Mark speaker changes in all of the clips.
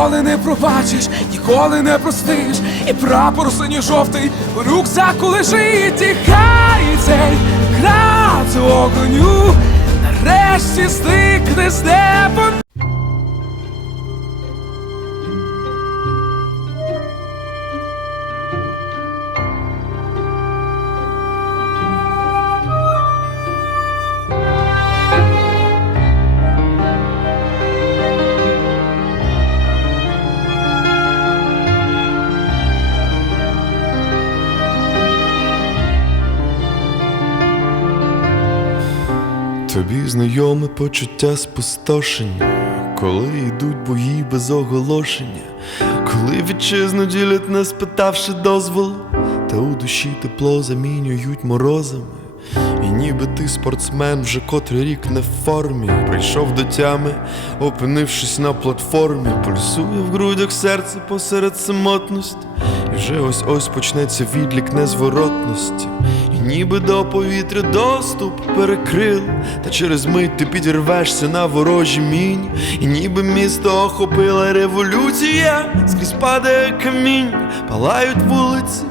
Speaker 1: ніколи не пробачиш, ніколи не простиш, і прапор синьо жовтий в рюкзаку лежить, і хай цей крат огоню нарешті стикне з небом.
Speaker 2: Тобі знайоме почуття спустошення, коли йдуть бої без оголошення, коли вітчизну ділять, не спитавши дозволу, та у душі тепло замінюють морозами. І ніби ти спортсмен вже котрий рік не в формі, прийшов до тями, опинившись на платформі, пульсує в грудях серце посеред самотності, і вже ось ось почнеться відлік незворотності. І ніби до повітря доступ перекрил, та через мить ти підірвешся на ворожі мінь, і ніби місто охопила революція, скрізь падає камінь, палають вулиці,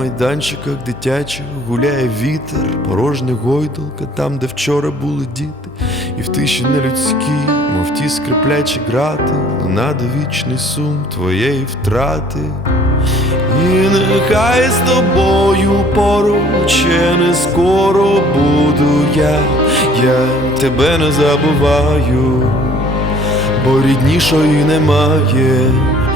Speaker 2: майданчиках дитячих гуляє вітер, порожня гойдалка, там, де вчора були діти, і в тиші нелюдській, мов ті скриплячі грати, луна довічний сум твоєї втрати. І нехай з тобою поруч ще не скоро буду я, я тебе не забуваю, бо ріднішої немає.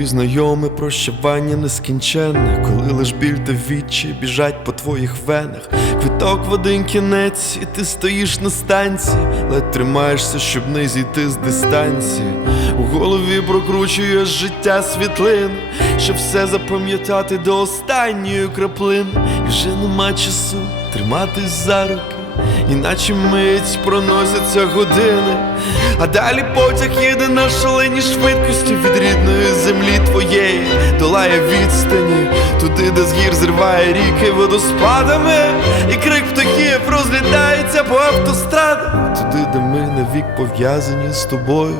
Speaker 2: Тобі знайоме прощавання нескінченне, коли лиш біль та відчай біжать по твоїх венах. Квиток в один кінець, і ти стоїш на станції, ледь тримаєшся, щоб не зійти з дистанції. У голові прокручуєш життя світлин, щоб все запам'ятати до останньої краплини. І вже нема часу триматись за руки. Іначе мить проносяться години, а далі потяг їде на шаленій швидкості від рідної долає відстані, туди, де з гір зриває ріки водоспадами, і крик птахів розлітається по автострадах, туди, де ми навік пов'язані з тобою.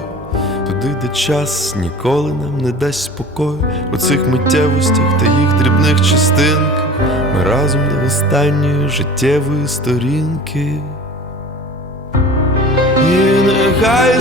Speaker 2: Туди, де час ніколи нам не дасть спокою у цих миттєвостях та їх дрібних частинках. Ми разом до останньої життєвої сторінки. І нехай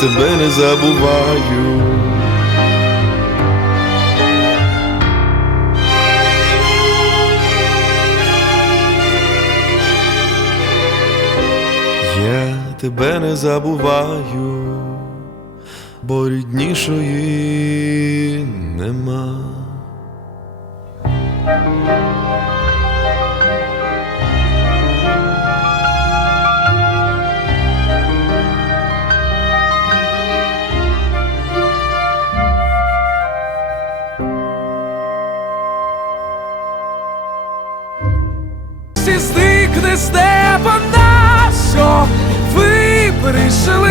Speaker 2: тебе не забуваю. Я тебе не забуваю, бо ріднішої нема.
Speaker 1: Зникне з неба на ви прийшли